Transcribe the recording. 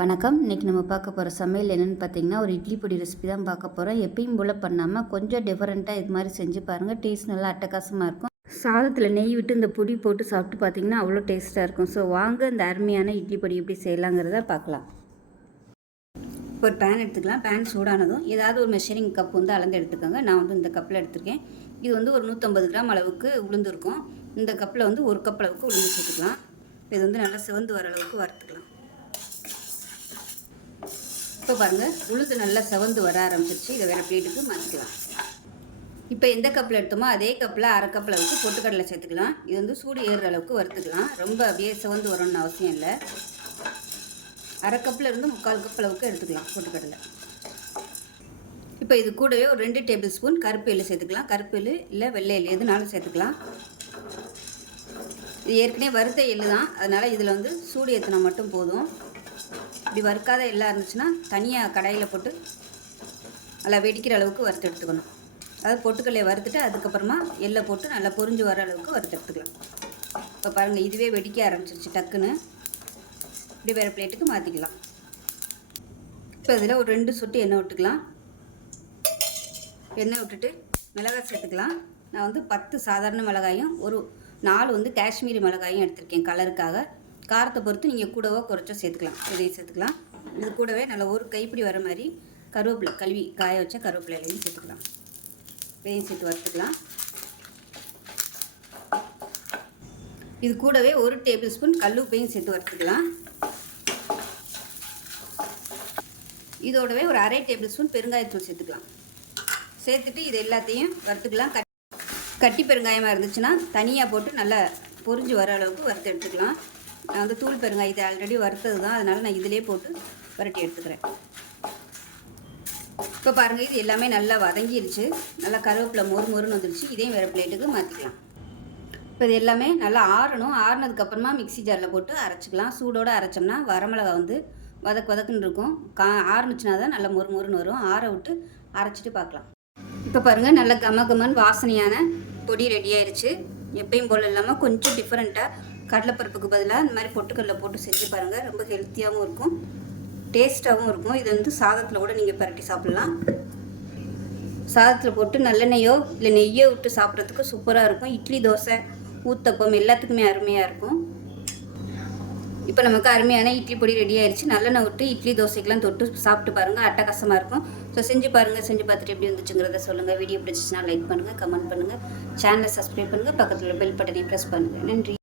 வணக்கம். இன்றைக்கி நம்ம பார்க்க போகிற சமையல் என்னென்னு பார்த்தீங்கன்னா, ஒரு இட்லி பொடி ரெசிபி தான் பார்க்க போகிறோம். எப்பயும் போல் பண்ணாமல் கொஞ்சம் டிஃப்ரெண்ட்டாக இது மாதிரி செஞ்சு பாருங்கள். டேஸ்ட் நல்லா அட்டகாசமாக இருக்கும். சாதத்தில் நெய் விட்டு இந்த பொடி போட்டு சாப்பிட்டு பார்த்தீங்கன்னா அவ்வளோ டேஸ்ட்டாக இருக்கும். ஸோ வாங்க இந்த அருமையான இட்லி பொடி எப்படி செய்யலாங்கிறத பார்க்கலாம். இப்போ ஒரு பேன் எடுத்துக்கலாம். பேன் சூடானதும் ஏதாவது ஒரு மெஷரிங் கப் வந்து அளந்து எடுத்துக்கோங்க. நான் வந்து இந்த கப்பில் எடுத்துருக்கேன். இது வந்து ஒரு 150 கிராம் அளவுக்கு உளுந்து இருக்கும். இந்த கப்பில் வந்து ஒரு கப் அளவுக்கு உளுந்து சேர்த்துக்கலாம். இது வந்து நல்லா சிவந்து வர அளவுக்கு வறுத்துக்கலாம். இப்போ பாருங்கள், உளுந்து நல்லா செவந்து வர ஆரம்பிச்சிருச்சு. இதை வேறு பிளேட்டுக்கு மாற்றிக்கலாம். இப்போ எந்த கப்பில் எடுத்தோமோ அதே கப்பில் அரை கப் அளவுக்கு பொட்டுக்கடலை சேர்த்துக்கலாம். இது வந்து சூடு ஏறுற அளவுக்கு வறுத்துக்கலாம். ரொம்ப அப்படியே செவந்து வரணும்னு அவசியம் இல்லை. அரை கப்பில் இருந்து 3/4 கப் அளவுக்கு எடுத்துக்கலாம் பொட்டுக்கடலை. இப்போ இது கூடவே ஒரு 2 டேபிள் ஸ்பூன் கருப்பு எள்ளு சேர்த்துக்கலாம். கருப்பு எள்ளு இல்லை வெள்ளை எள்ளு எதுனாலும் சேர்த்துக்கலாம். இது ஏற்கனவே வறுத்த எள்ளு தான், அதனால் இதில் வந்து சூடு ஏற்றினா மட்டும் போதும். இப்படி வறுக்காத எல்லாம் இருந்துச்சுன்னா தனியாக கடாயில் போட்டு நல்லா வெடிக்கிற அளவுக்கு வறுத்து எடுத்துக்கணும். அதாவது பொட்டுக்கல்லையை வறுத்துட்டு அதுக்கப்புறமா எள்ளை போட்டு நல்லா பொரிஞ்சு வர அளவுக்கு வறுத்து எடுத்துக்கலாம். இப்போ பாருங்கள், இதுவே வெடிக்க ஆரம்பிச்சிருச்சு டக்குன்னு. இப்படி வேறு பிளேட்டுக்கு மாற்றிக்கலாம். இப்போ இதில் ஒரு 2 சொட்டு எண்ணெய் விட்டுக்கலாம். எண்ணெய் விட்டுட்டு மிளகாய் சேர்த்துக்கலாம். நான் வந்து 10 சாதாரண மிளகாயும் ஒரு 4 வந்து காஷ்மீரி மிளகாயும் எடுத்திருக்கேன் கலருக்காக. காரத்தை பொறுத்து நீங்கள் கூடவோ குறைச்சோ சேர்த்துக்கலாம். இதையும் சேர்த்துக்கலாம். இது கூடவே நல்லா ஒரு கைப்பிடி வர மாதிரி கருவேப்பிலை கழுவி காய வச்ச கருவேப்பிலையிலையும் சேர்த்துக்கலாம். இதையும் சேர்த்து வறுத்துக்கலாம். இது கூடவே ஒரு டேபிள் ஸ்பூன் கல்லுப்பையும் சேர்த்து வறுத்துக்கலாம். இதோடவே ஒரு அரை டேபிள் ஸ்பூன் பெருங்காயத்தூள் சேர்த்துக்கலாம். சேர்த்துட்டு இது எல்லாத்தையும் வறுத்துக்கலாம். கட்டி பெருங்காயமாக இருந்துச்சுன்னா தனியாக போட்டு நல்லா பொரிஞ்சு வர அளவுக்கு வறுத்து எடுத்துக்கலாம். நான் வந்து தூள் பெருங்காயத்தை ஆல்ரெடி வறுத்தது தான், அதனால் நான் இதிலே போட்டு வறுட்டி எடுத்துக்கிறேன். இப்போ பாருங்கள், இது எல்லாமே நல்லா வதங்கிடுச்சு. நல்லா கருவேப்பிலை மொறுன்னு வந்துடுச்சு. இதையும் வேறு பிளேட்டுக்கு மாற்றிக்கலாம். இப்போ இது எல்லாமே நல்லா ஆறணும். ஆறுனதுக்கப்புறமா மிக்ஸி ஜாரில் போட்டு அரைச்சிக்கலாம். சூடோடு அரைச்சோம்னா வரமிளகா வந்து வதக்குன்னு இருக்கும். ஆறுனுச்சுனா தான் நல்லா மொறுன்னு வரும். ஆற விட்டு அரைச்சிட்டு பார்க்கலாம். இப்போ பாருங்கள், நல்ல கமகமன்னு வாசனையான பொடி ரெடி ஆயிடுச்சு. எப்பயும் போல் இல்லாமல் கொஞ்சம் டிஃப்ரெண்ட்டாக கடலைப்பருப்புக்கு பதிலாக இந்த மாதிரி பொட்டுக்கடலை போட்டு செஞ்சு பாருங்கள். ரொம்ப ஹெல்த்தியாகவும் இருக்கும், டேஸ்ட்டாகவும் இருக்கும். இது வந்து சாதத்தில் கூட நீங்கள் பரட்டி சாப்பிட்லாம். சாதத்தில் போட்டு நல்லெண்ணெயோ இல்லை நெய்யோ விட்டு சாப்பிட்றதுக்கு சூப்பராக இருக்கும். இட்லி, தோசை, ஊத்தப்பம் எல்லாத்துக்குமே அருமையாக இருக்கும். இப்போ நமக்கு அருமையான இட்லி பொடி ரெடி ஆயிடுச்சு. நல்லெண்ணெய் விட்டு இட்லி, தோசைக்கெலாம் தொட்டு சாப்பிட்டு பாருங்கள், அட்டகாசமாக இருக்கும். ஸோ செஞ்சு பாருங்கள். செஞ்சு பார்த்துட்டு எப்படி வந்துச்சுங்கிறத சொல்லுங்கள். வீடியோ பிடிச்சிச்சுன்னா லைக் பண்ணுங்கள், கமெண்ட் பண்ணுங்கள், சேனலை சப்ஸ்கிரைப் பண்ணுங்கள், பக்கத்தில் பெல் பட்டனை ப்ரெஸ் பண்ணுங்கள். நன்றி.